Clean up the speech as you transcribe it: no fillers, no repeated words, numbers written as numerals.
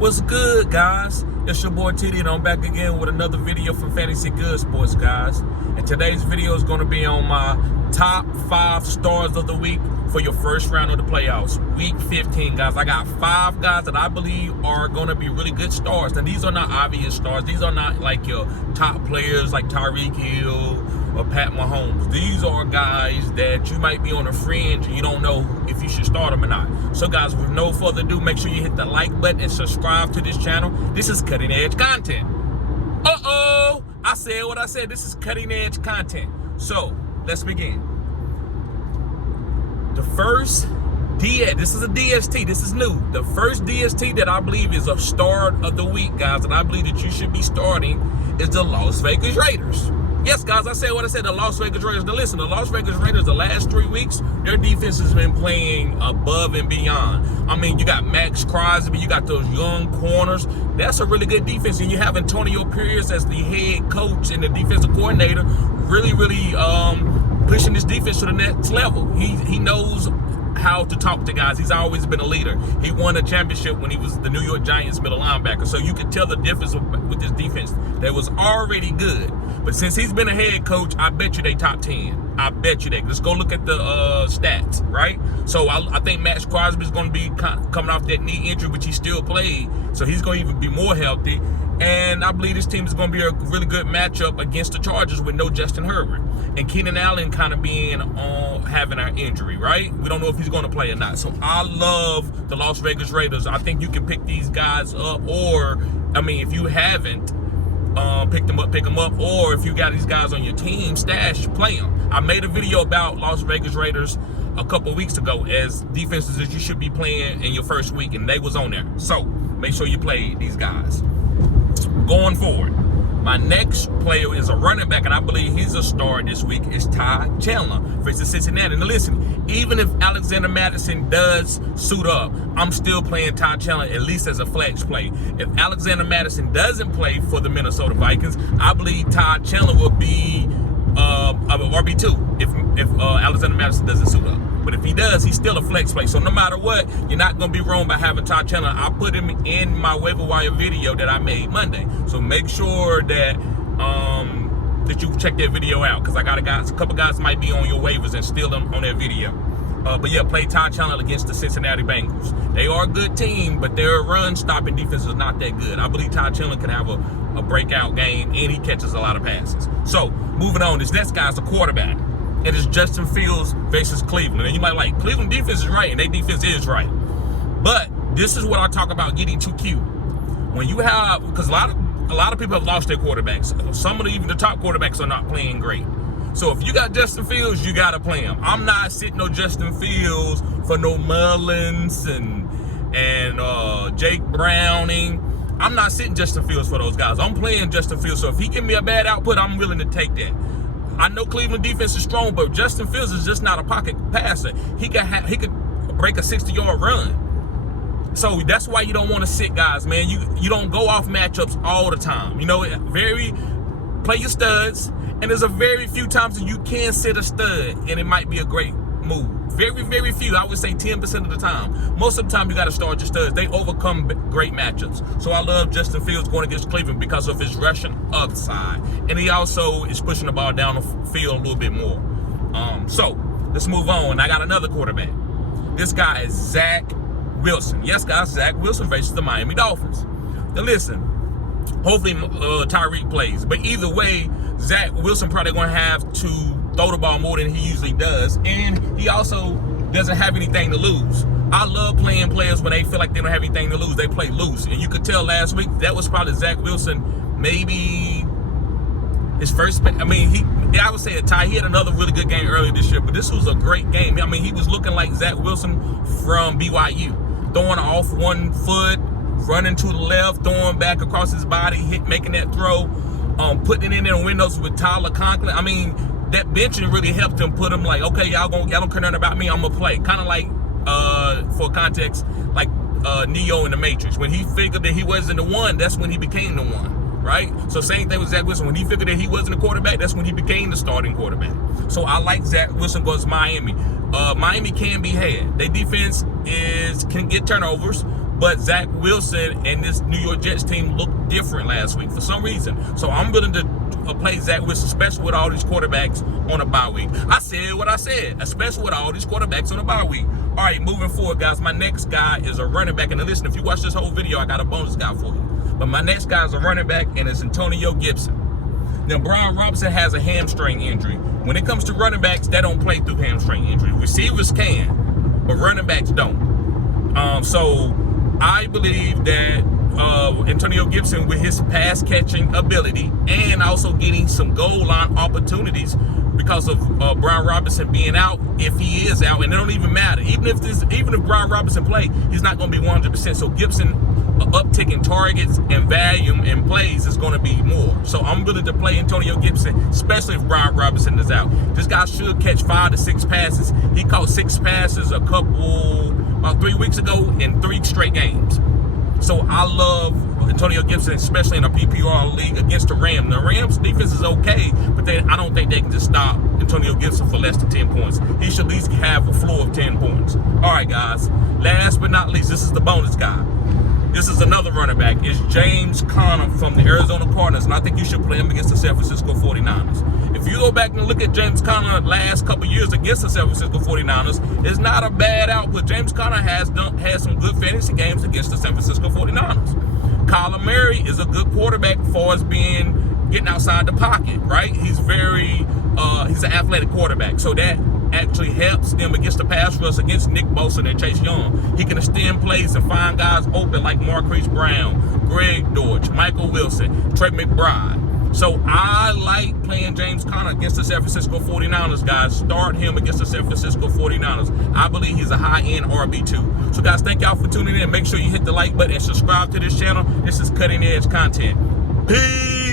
What's good, guys? It's your boy TD, and I'm back again with another video from Fantasy Good Sports, guys. And today's video is going to be on my top 5 stars of the week for your first round of the playoffs, week 15, guys. I got 5 guys that I believe are going to be really good stars. Now, these are not obvious stars. These are not like your top players like Tyreek Hill or Pat Mahomes. These are guys that you might be on a fringe and you don't know if you should start them or not. So, guys, with no further ado, make sure you hit the like button and subscribe to this channel. This is cutting edge content. Uh-oh! I said what I said. This is cutting edge content. So, let's begin. The first this is a DST. This is new. The first DST that I believe is a start of the week, guys, and I believe that you should be starting is the Las Vegas Raiders. Yes, guys, I said what I said, the Las Vegas Raiders. Now, listen, the Las Vegas Raiders, the last 3 weeks, their defense has been playing above and beyond. I mean, you got Max Crosby, you got those young corners. That's a really good defense, and you have Antonio Pierce as the head coach and the defensive coordinator, really pushing this defense to the next level. He knows how to talk to guys. He's always been a leader. He won a championship when he was the New York Giants middle linebacker. So you could tell the difference with this defense that was already good. But since he's been a head coach, I bet you they top 10. I bet you they. Let's go look at the stats, right? So I think Max Crosby is going to be coming off that knee injury, which he still played. So he's going to even be more healthy. And I believe this team is going to be a really good matchup against the Chargers with no Justin Herbert. And Keenan Allen kind of being having an injury, right? We don't know if he's going to play or not. So I love the Las Vegas Raiders. I think you can pick these guys up, or, I mean, if you haven't, pick them up, or if you got these guys on your team stash, play them. I made a video about Las Vegas Raiders a couple weeks ago as defenses that you should be playing in your first week, and they was on there. So make sure you play these guys. Going forward, my next player is a running back, and I believe he's a star this week, is Ty Chandler versus Cincinnati. Now listen, even if Alexander Mattison does suit up, I'm still playing Ty Chandler at least as a flex play. If Alexander Mattison doesn't play for the Minnesota Vikings, I believe Ty Chandler will be of an RB2 if Alexander Mattison doesn't suit up. But if he does, he's still a flex play. So no matter what, you're not going to be wrong by having Ty Chandler. I put him in my waiver wire video that I made Monday. So make sure that that you check that video out, because I got a couple guys might be on your waivers and steal them on that video. But yeah, play Ty Chandler against the Cincinnati Bengals. They are a good team, but their run-stopping defense is not that good. I believe Ty Chandler can have a breakout game, and he catches a lot of passes. So moving on, this next guy's a quarterback. It is Justin Fields versus Cleveland. And you might like, Cleveland defense is right, and their defense is right. But this is what I talk about getting too cute. When you have, because a lot of people have lost their quarterbacks. Some of even the top quarterbacks are not playing great. So if you got Justin Fields, you got to play him. I'm not sitting no Justin Fields for no Mullins and Jake Browning. I'm not sitting Justin Fields for those guys. I'm playing Justin Fields. So if he give me a bad output, I'm willing to take that. I know Cleveland defense is strong, but Justin Fields is just not a pocket passer. He could break a 60-yard run. So that's why you don't want to sit guys, man. You don't go off matchups all the time. You know, play your studs, and there's a very few times that you can sit a stud, and it might be a great move. Very, very few. I would say 10% of the time. Most of the time, you got to start your studs. They overcome great matchups. So I love Justin Fields going against Cleveland because of his rushing upside. And he also is pushing the ball down the field a little bit more. So let's move on. I got another quarterback. This guy is Zach Wilson. Yes, guys, Zach Wilson versus the Miami Dolphins. Now listen, hopefully Tyreek plays. But either way, Zach Wilson probably going to have to throw the ball more than he usually does, and he also doesn't have anything to lose. I love playing players when they feel like they don't have anything to lose. They play loose, and you could tell last week that was probably Zach Wilson, maybe his first. I mean, I would say a tie. He had another really good game earlier this year, but this was a great game. I mean, he was looking like Zach Wilson from BYU, throwing off one foot, running to the left, throwing back across his body, making that throw, putting it in their windows with Tyler Conklin. I mean, that benching really helped him put him like, okay, y'all don't care nothing about me, I'm gonna play. Kind of like, for context, like Neo in the Matrix. When he figured that he wasn't the one, that's when he became the one, right? So same thing with Zach Wilson. When he figured that he wasn't a quarterback, that's when he became the starting quarterback. So I like Zach Wilson goes Miami. Miami can be had. Their defense can get turnovers, But Zach Wilson and this New York Jets team looked different last week for some reason. So I'm willing to play Zach Wilson, especially with all these quarterbacks on a bye week. I said what I said, especially with all these quarterbacks on a bye week. All right, moving forward, guys. My next guy is a running back. And listen, if you watch this whole video, I got a bonus guy for you. But my next guy is a running back, and it's Antonio Gibson. Now, Brian Robinson has a hamstring injury. When it comes to running backs, they don't play through hamstring injury. Receivers can, but running backs don't. So I believe that Antonio Gibson, with his pass catching ability and also getting some goal line opportunities because of Brian Robinson being out, if he is out, and it don't even matter. Even if Brian Robinson play, he's not going to be 100%. So Gibson, uptick in targets and volume and plays is going to be more. So I'm willing to play Antonio Gibson, especially if Brian Robinson is out. This guy should catch 5 to 6 passes. He caught 6 passes about 3 weeks ago in 3 straight games. So I love Antonio Gibson, especially in a PPR league against the Rams. The Rams defense is okay, but I don't think they can just stop Antonio Gibson for less than 10 points. He should at least have a floor of 10 points. All right, guys. Last but not least, this is the bonus guy. This is another running back. It's James Conner from the Arizona Cardinals, and I think you should play him against the San Francisco 49ers. If you go back and look at James Conner last couple years against the San Francisco 49ers, it's not a bad output. James Conner has had some good fantasy games against the San Francisco 49ers. Kyler Murray is a good quarterback as far as getting outside the pocket, right? He's an athletic quarterback, so that actually helps him against the pass rush against Nick Bosa and Chase Young. He can extend plays and find guys open like Marquise Brown, Greg Dortch, Michael Wilson, Trey McBride. So I like playing James Conner against the San Francisco 49ers, guys. Start him against the San Francisco 49ers. I believe he's a high-end RB2. So, guys, thank y'all for tuning in. Make sure you hit the like button and subscribe to this channel. This is cutting-edge content. Peace.